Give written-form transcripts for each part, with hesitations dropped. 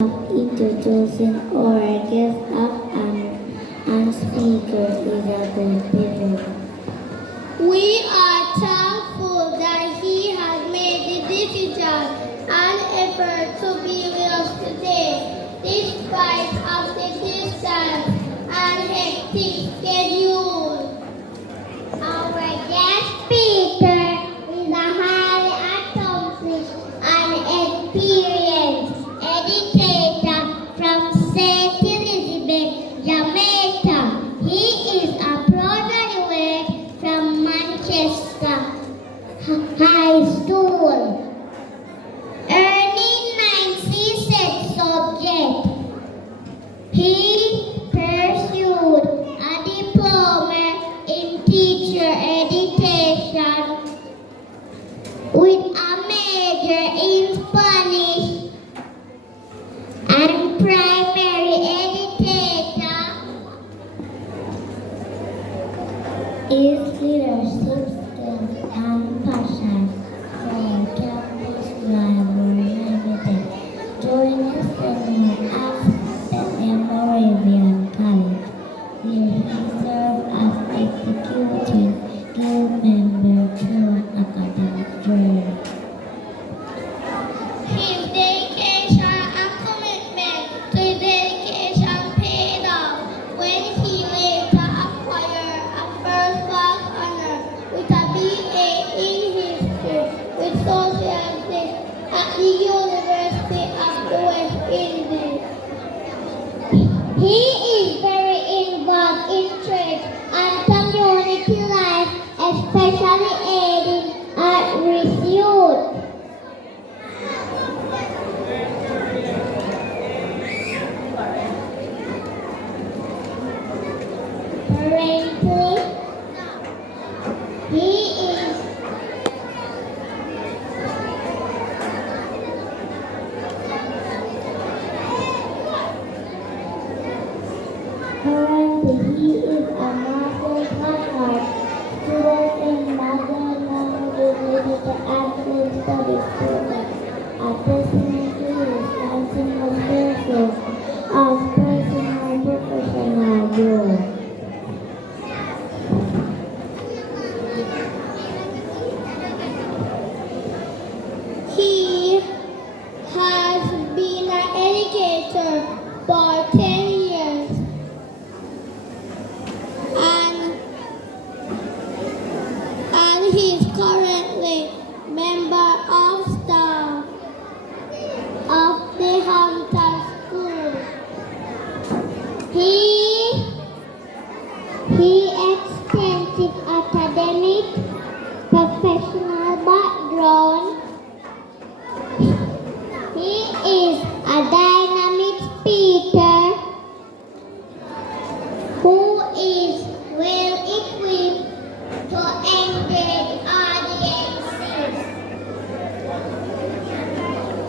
Introducing our guest up and speaker is a good people. We are thankful that he has made the decision and effort to be with us today, despite of the distance and hectic schedule. Our guest speaker is a highly accomplished and experienced educator from St. Elizabeth, Jamaica. He is a proud graduate from Manchester High School, earning 96 subjects. He pursued a diploma in teacher education with a major in Spanish and primary education. His leadership skills and passion for campus life were limited. During his tenure at the Moravian College, where he served as executive guild member through an academic journey. His dedication and commitment to his education paid off when he later acquired a first-class honor with a BA in history with sociology at the University of the West Indies. He is very involved in church and community life, especially aiding at-risk youth. Currently, he is a master's of arts student in modern languages literature and film studies program at Presently Wisconsin University of personal and professional growth. He has been an educator for 10 years and he is currently member of staff of the Hampton School. He extensive academic professional background. He is a dynamic speaker who is well equipped to engage audiences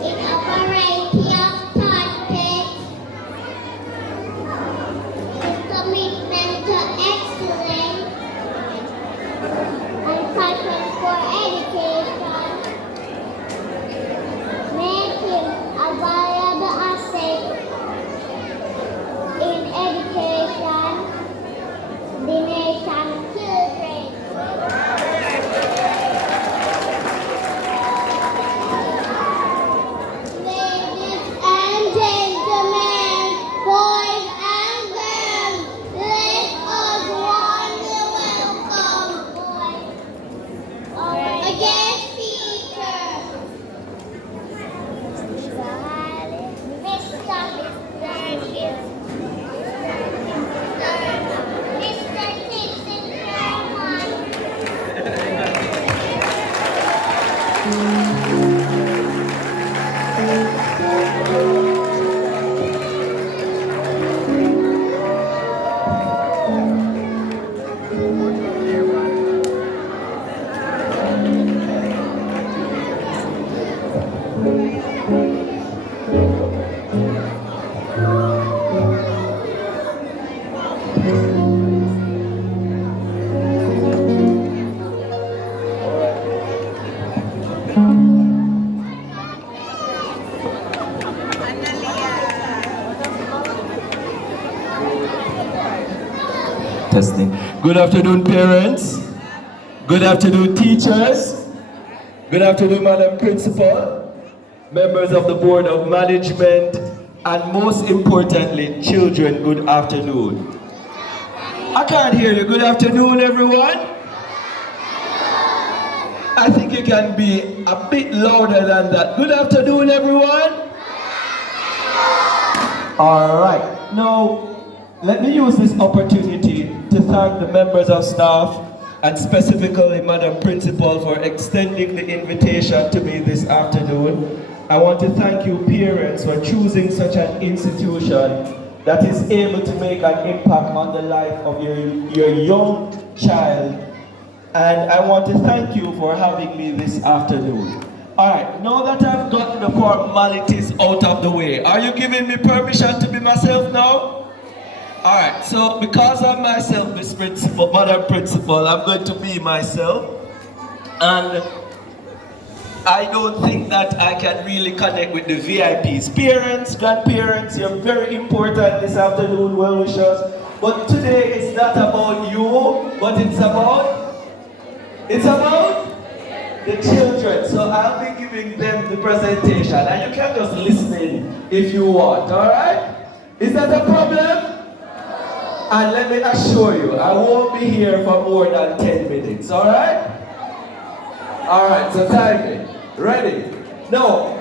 in a variety of contexts Testing. Good afternoon, parents. Good afternoon, teachers. Good afternoon, Madam Principal, members of the Board of Management, and most importantly, children, good afternoon. I can't hear you. Good afternoon, everyone. I think you can be a bit louder than that. Good afternoon, everyone. All right. Now, let me use this opportunity to thank the members of staff and specifically Madam Principal for extending the invitation to me this afternoon. I want to thank you parents for choosing such an institution that is able to make an impact on the life of your young child. And I want to thank you for having me this afternoon. Alright, now that I've gotten the formalities out of the way, are you giving me permission to be myself now? Alright, so because I'm myself, Miss Principal, Madam Principal, I'm going to be myself. And I don't think that I can really connect with the VIPs. Parents, grandparents, you're very important this afternoon, well wishers. But today it's not about you, but it's about the children. So I'll be giving them the presentation and you can just listen in if you want, alright? Is that a problem? And let me assure you, I won't be here for more than 10 minutes, alright? Alright, so time it. Ready? Now,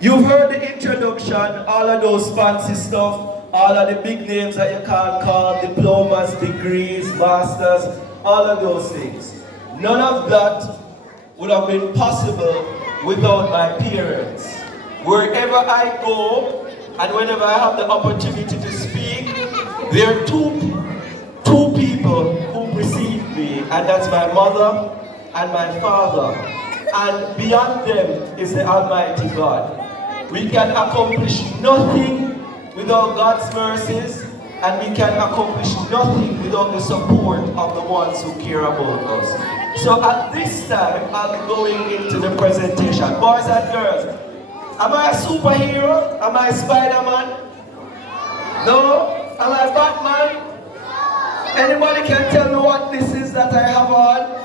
you've heard the introduction, all of those fancy stuff, all of the big names that you can't call, diplomas, degrees, masters, all of those things. None of that would have been possible without my parents. Wherever I go, and whenever I have the opportunity to speak, there are two people who precede me, and that's my mother and my father. And beyond them is the Almighty God. We can accomplish nothing without God's mercies, and we can accomplish nothing without the support of the ones who care about us. So at this time, I'm going into the presentation. Boys and girls, am I a superhero? Am I Spider-Man? No? Am I Batman? Anybody can tell me what this is that I have on?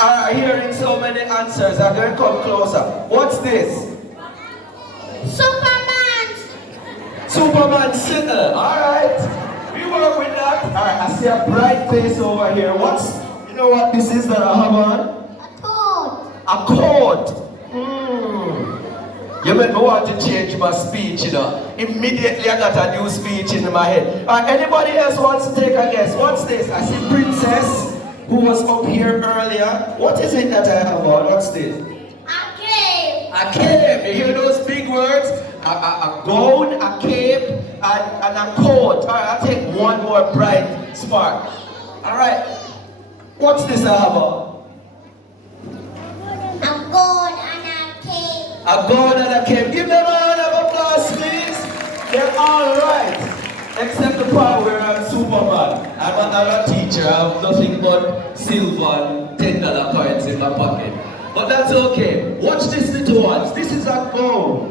I'm hearing so many answers. I'm going to come closer. What's this? Superman. Superman Sitter. Alright. We work with that. Alright, I see a bright face over here. You know what this is that I have on? A toad. A coat. You made me want to change my speech, you know. Immediately I got a new speech in my head. Anybody else wants to take a guess? What's this? I see Princess, who was up here earlier. What is it that I have on? What's this? A cape. A cape. You hear those big words? A gown, a cape, and a coat. Alright, I'll take one more bright spark. Alright. What's this I have on? A gold and a cape. A gown and a cape. Give them a round of applause, please. They're all right. Except the part where I'm Superman. I'm a teacher. I have nothing but silver and $10 coins in my pocket. But that's okay. Watch this, little ones. This is a gown.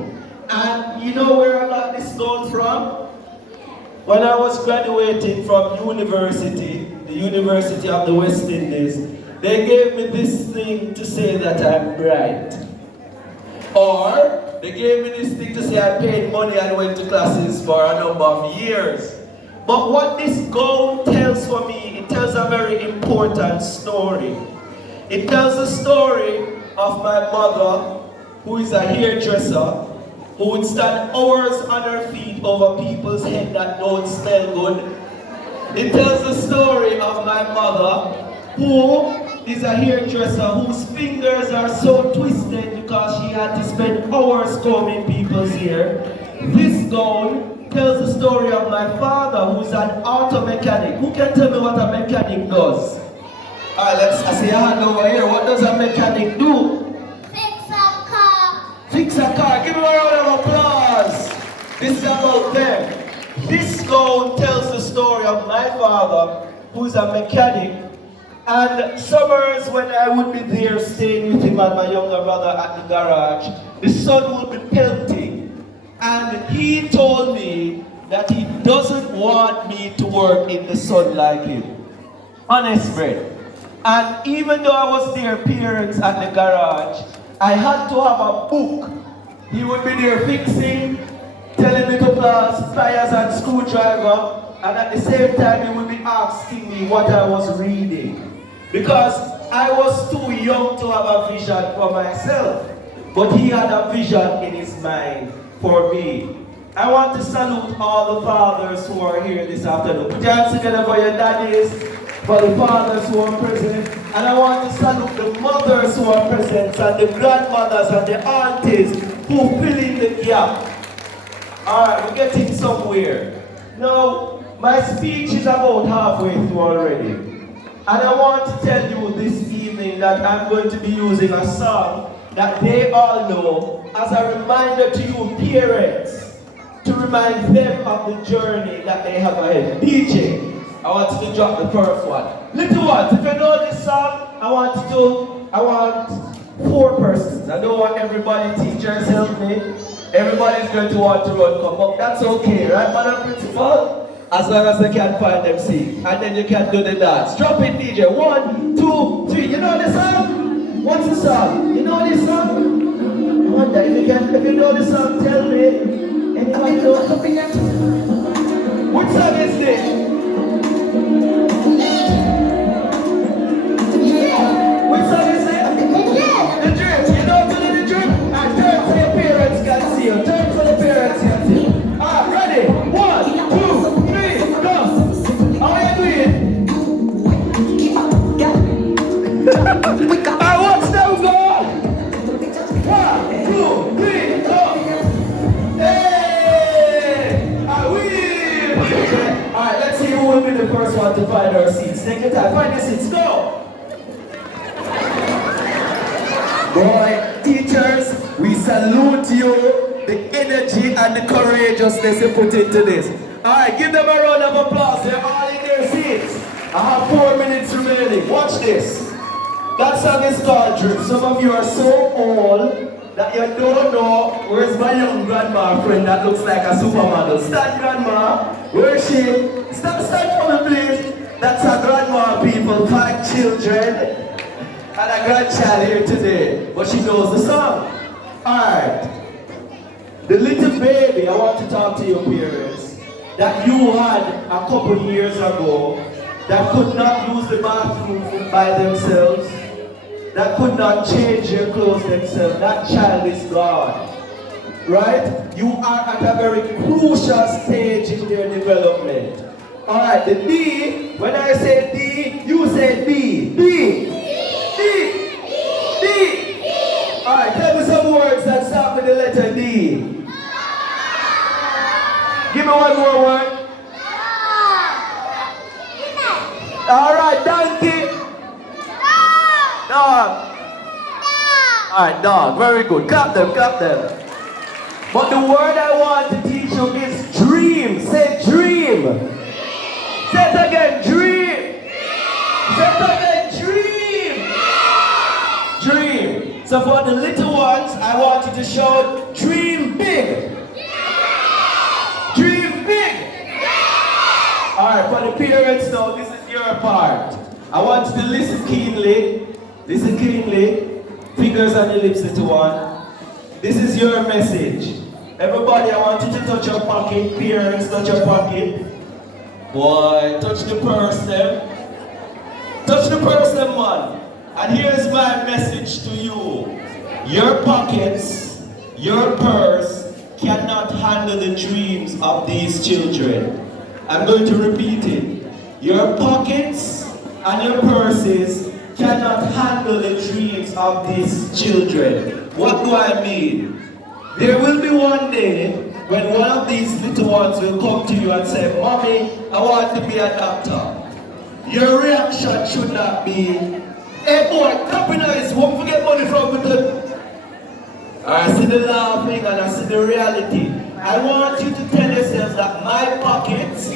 And you know where I got this gown from? When I was graduating from university, the University of the West Indies, they gave me this thing to say that I'm bright. Or they gave me this thing to say I paid money and went to classes for a number of years. But what this gown tells for me, it tells a very important story. It tells the story of my mother, who is a hairdresser, who would stand hours on her feet over people's head that don't smell good. It tells the story of my mother, who is a hairdresser whose fingers are so twisted because she had to spend hours combing people's hair. This gown tells the story of my father, who's an auto mechanic. Who can tell me what a mechanic does? Alright, I see a hand over here. What does a mechanic do? Fix a car. Fix a car. Give me a round of applause. This is about them. This gown tells the story of my father, who's a mechanic. And summers when I would be there staying with him and my younger brother at the garage, the sun would be pelting. And he told me that he doesn't want me to work in the sun like him. Honest friend. And even though I was their parents at the garage, I had to have a book. He would be there fixing, telling me to plus pliers and screwdriver, and at the same time he would be asking me what I was reading. Because I was too young to have a vision for myself. But he had a vision in his mind for me. I want to salute all the fathers who are here this afternoon. Put your hands together for your daddies, for the fathers who are present. And I want to salute the mothers who are present, and the grandmothers and the aunties who fill in the gap. Alright, we're getting somewhere. Now, my speech is about halfway through already. And I want to tell you this evening that I'm going to be using a song that they all know as a reminder to you parents, to remind them of the journey that they have ahead. DJ, I want you to drop the first one. Little ones, if you know this song, I want 4 persons. I don't want everybody, teachers help me. Everybody's going to want to run, come up. That's okay, right, Madam Principal? As long as they can find them seat. And then you can do the dance. Drop it, DJ. 1, 2, 3. You know the song? What's the song? You know this song? I wonder if you know the song, tell me. Anybody know? What song is this? Which song is it? The Drip. You know the Drip? And turn so your parents can see you. Turn so the parents can see you. Alright, ready? 1, 2, 3, go. How are you doing? Alright, watch them go. 1, 2, 3, go. Hey! I win! Alright, let's see who will be the first one to find our seats. Take your time. Find your seats. Go! Boy, teachers, we salute you, the energy and the courageousness you put into this. Alright, give them a round of applause. They're all in their seats. I have 4 minutes remaining. Watch this. That song is called Drip. Some of you are so old that you don't know where's my young grandma friend that looks like a supermodel. Stand, grandma. Where is she? Stand for me, please. That's a grandma, people. 5 children. And a grandchild here today, but she knows the song. Alright. The little baby, I want to talk to your parents, that you had a couple years ago, that could not use the bathroom by themselves, that could not change their clothes themselves. That child is gone. Right? You are at a very crucial stage in their development. Alright, the D, when I say D, you say D. D. Alright, tell me some words that start with the letter D. Give me one more word. Alright, donkey. Dog. Alright, dog. Very good. Clap them, clap them. But the word I want to teach you is dream. Say dream. Say it again, dream. Say it again, dream. Dream. So for the little ones, I want you to shout, dream big. Dream big. Alright, for the parents now, this is your part. I want you to listen keenly. Listen keenly. Fingers on your lips, little one. This is your message. Everybody, I want you to touch your pocket. Parents, touch your pocket. Boy, touch the purse, them. Touch the purse, them, man. And here's my message to you. Your pockets, your purse cannot handle the dreams of these children. I'm going to repeat it. Your pockets and your purses cannot handle the dreams of these children. What do I mean? There will be one day when one of these little ones will come to you and say, Mommy, I want to be a doctor. Your reaction should not be, hey boy, companies won't forget money from the. I see the laughing and I see the reality. I want you to tell yourselves that my pockets,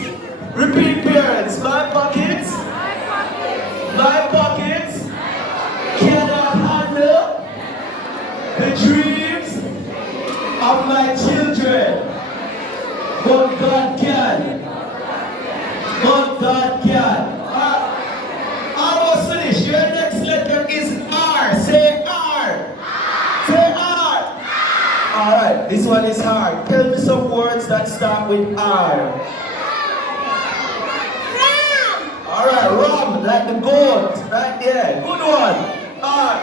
repeat parents, my pockets cannot handle the dreams of my children. But God can. hard. Tell me some words that start with R. Alright, rum, like the goat. Right there. Good one. R.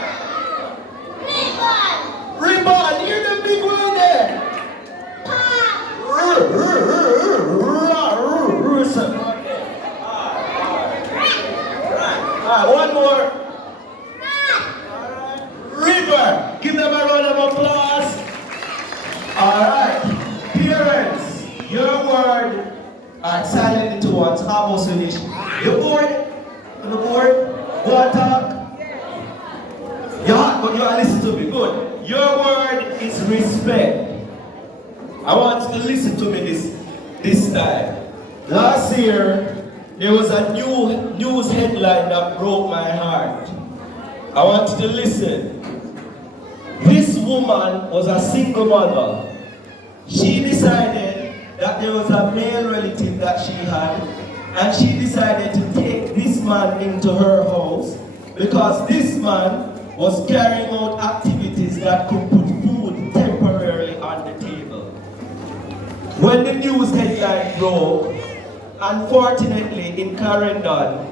Ribbon. Hear the big one there. One more. River. Give them a round of applause. Alright. Parents, your word. Alright, silent the two ones. Almost finished. You bored? You bored? Go and talk. You're hot, but you are listening to me. Good. Your word is respect. I want you to listen to me this time. Last year, there was a new news headline that broke my heart. I want you to listen. This woman was a single mother. She decided that there was a male relative that she had, and she decided to take this man into her house because this man was carrying out activities that could put food temporarily on the table. When the news headline broke, unfortunately in Clarendon,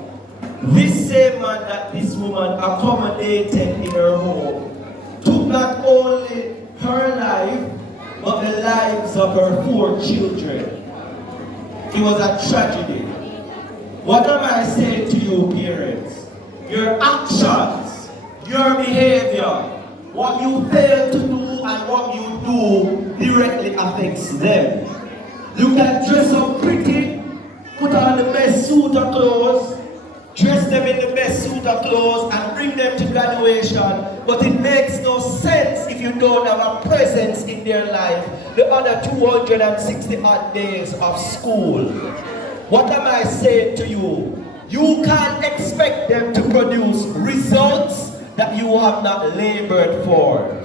this same man that this woman accommodated in her home took not only her life, but the lives of her 4 children. It was a tragedy. What am I saying to you, parents? Your actions, your behavior, what you fail to do and what you do directly affects them. You can dress up pretty, put on the best suit of clothes, dress them in the best suit of clothes and bring them to graduation, but it makes no sense if you don't have a presence in their life the other 260 odd days of school. What am I saying to you? You can't expect them to produce results that you have not labored for.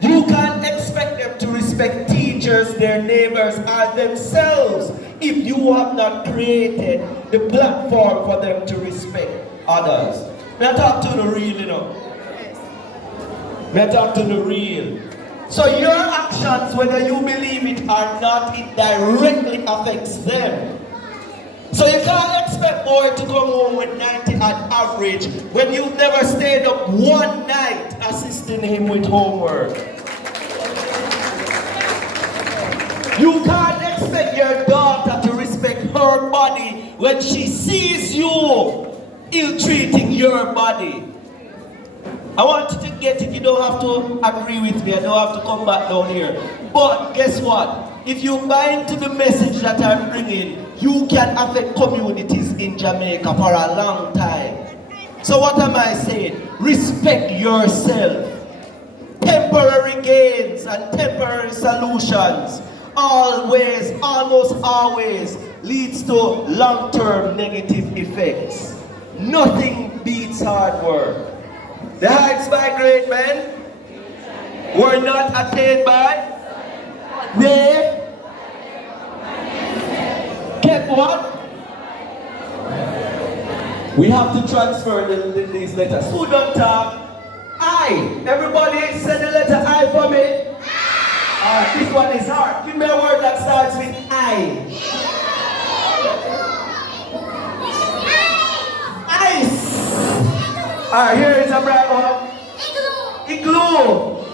You can't expect them to respect teachers, their neighbors, and themselves if you have not created the platform for them to respect others. May I talk to the real, you know? May I talk to the real? So your actions, whether you believe it or not, it directly affects them. So you can't expect boy to come home with 90 on average when you've never stayed up one night assisting him with homework. You can't expect your daughter to respect her body when she sees you ill-treating your body. I want you to get it. You don't have to agree with me. I don't have to come back down here. But guess what? If you buy into the message that I'm bringing, you can affect communities in Jamaica for a long time. So what am I saying? Respect yourself. Temporary gains and temporary solutions always, almost always, leads to long-term negative effects. Nothing beats hard work. The heights by great men were not attained by they kept what? We have to transfer these letters. Who don't talk? I. Everybody say the letter I for me. Alright, this one is hard. Give me a word that starts with I. Ice. Alright, here is a bright one. Igloo.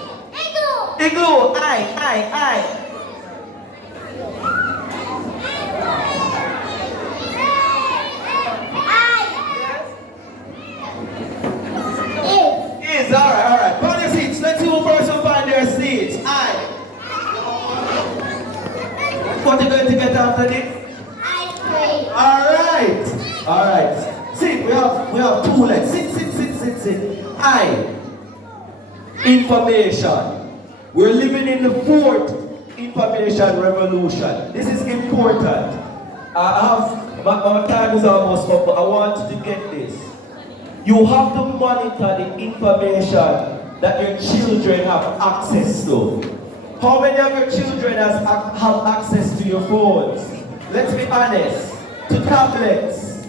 Igloo. I. Is. Alright. Find your seats. Let's see who first will find their seats. I. What are you going to get after this? Ice cream. Alright. See, we have 2 legs. Sit. I. Information. We're living in the 4th information revolution. This is important. My time is almost up, but I want you to get this. You have to monitor the information that your children have access to. How many of your children have access to your phones? Let's be honest. To tablets.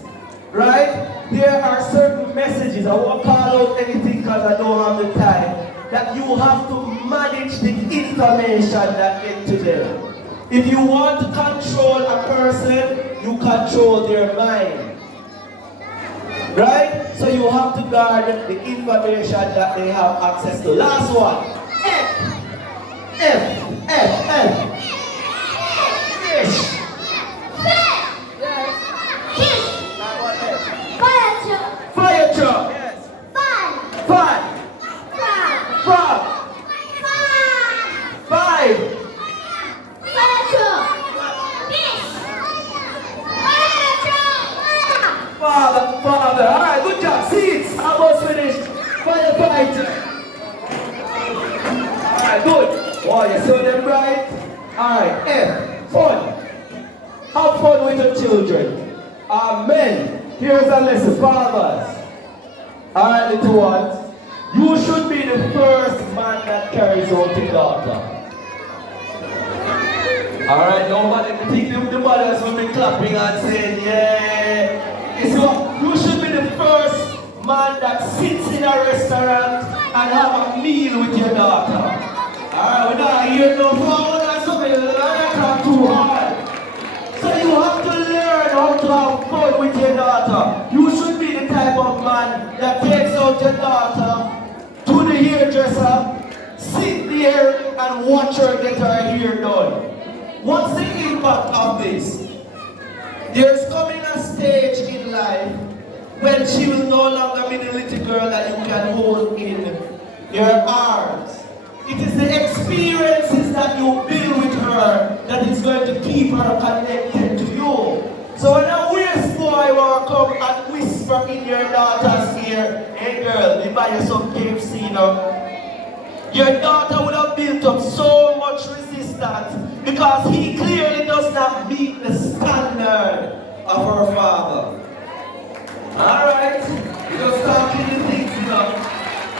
Right? There are certain messages, I won't call out anything because I don't have the time, that you have to manage the information that gets to them. If you want to control a person, you control their mind. Right? So you have to guard the information that they have access to. Last one. F. Fish. Fire truck. Yes. Fun. Frog. 5. Father. Alright, good job. Seeds. Almost finished. Firefighter. Alright, good. Oh, you saw them right? Alright, F. Fun. Have fun with your children. Amen. Here's a lesson. Fathers. Alright, little ones. You should be the first man that carries out your daughter. Alright, nobody think the mothers will be clapping and saying, yeah. You should be the first man that sits in a restaurant and have a meal with your daughter. Alright, we're not here no more or something, not too hard. So you have to learn how to have fun with your daughter. You should be the type of man that takes out your daughter to the hairdresser, sit there and watch her get her hair done. What's the impact of this? There's coming a stage in life when she will no longer be the little girl that you can hold in your arms. It is the experiences that you build with her that is going to keep her connected to you. So when a waste boy will come and whisper in your daughter's ear, hey girl, we buy you some KFC now. Your daughter would have built up so much resistance because he clearly does not meet the standard of her father. Alright? Just talking the things, you know.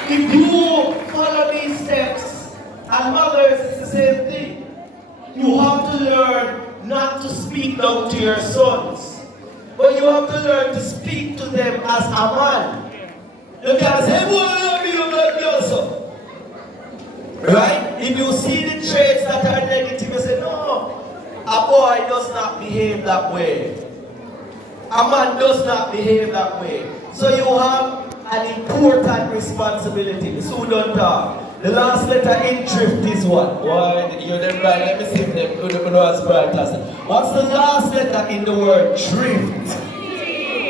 If you follow these steps, and mothers, it's the same thing. You have to learn not to speak down to your sons, but you have to learn to speak to them as a man. You can't say, boy, love me, you love me also. Right? If you see the traits that are negative, you say, no, a boy does not behave that way. A man does not behave that way. So you have an important responsibility. So don't talk. The last letter in drift is what? Boy, you're them right. Let me see if them what's the last letter in the word drift?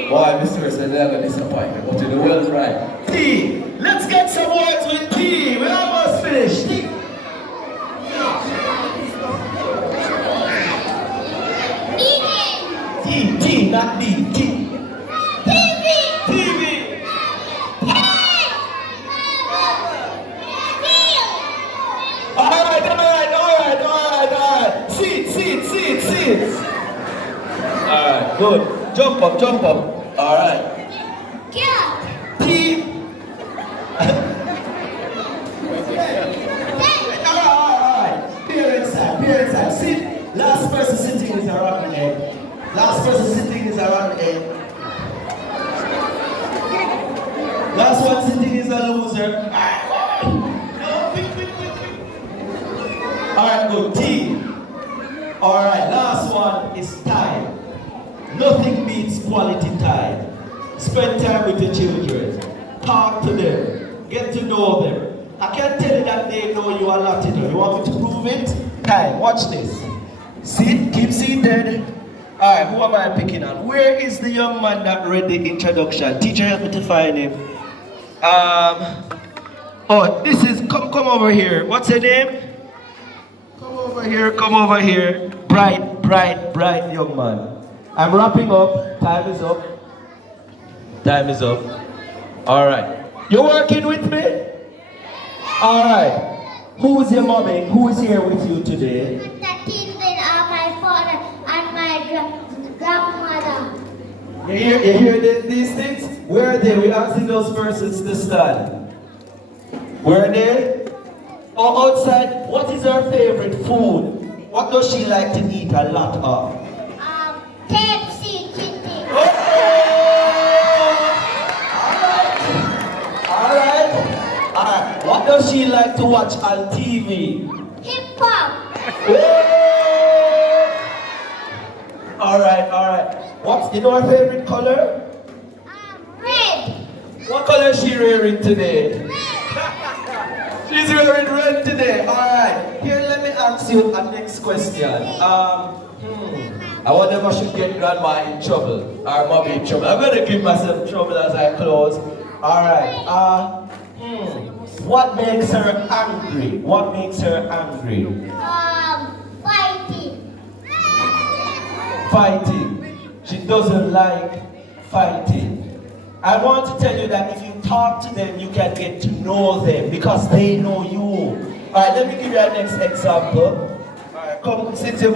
Boy, Mr. said they're a disappointment, but you're well right. T. Let's get some words with T. We're almost finished. T. T, not D. T. TV. Alright. Seats. Alright, good. Jump up. Alright. Cat. T. Alright. Peer inside. Sit. Last person sitting is around the head. Last one sitting is a loser. Alright, good. T. Alright, last one is time. Nothing beats quality time. Spend time with your children. Talk to them. Get to know them. I can't tell you that they know you a lot, you know. You want me to prove it? Time. Watch this. Sit. Keep seated. Alright, who am I picking on? Where is the young man that read the introduction? Teacher, help me to find him. This is, come over here. What's your name? Come over here. Bright young man. I'm wrapping up. Time is up. Alright. You're working with me? Alright. Who is your mommy? Who is here with you today? The children are my father and my grandmother. You hear these things? Where are they? We're asking those persons to stand. Where are they? Oh, outside. What is her favorite food? What does she like to eat a lot of? KFC chicken. Alright. What does she like to watch on TV? Hip hop. Alright. What's her favorite color? Red. What color is she wearing today? Red. She's wearing red today. Alright. Here, let me ask you a next question. I wonder if I should get grandma in trouble or mommy in trouble. I'm gonna give myself trouble as I close. Alright. What makes her angry? What makes her angry? Fighting. Fighting. She doesn't like fighting. I want to tell you that if you talk to them, you can get to know them because they know you. Alright, let me give you a next example. Alright, come sit your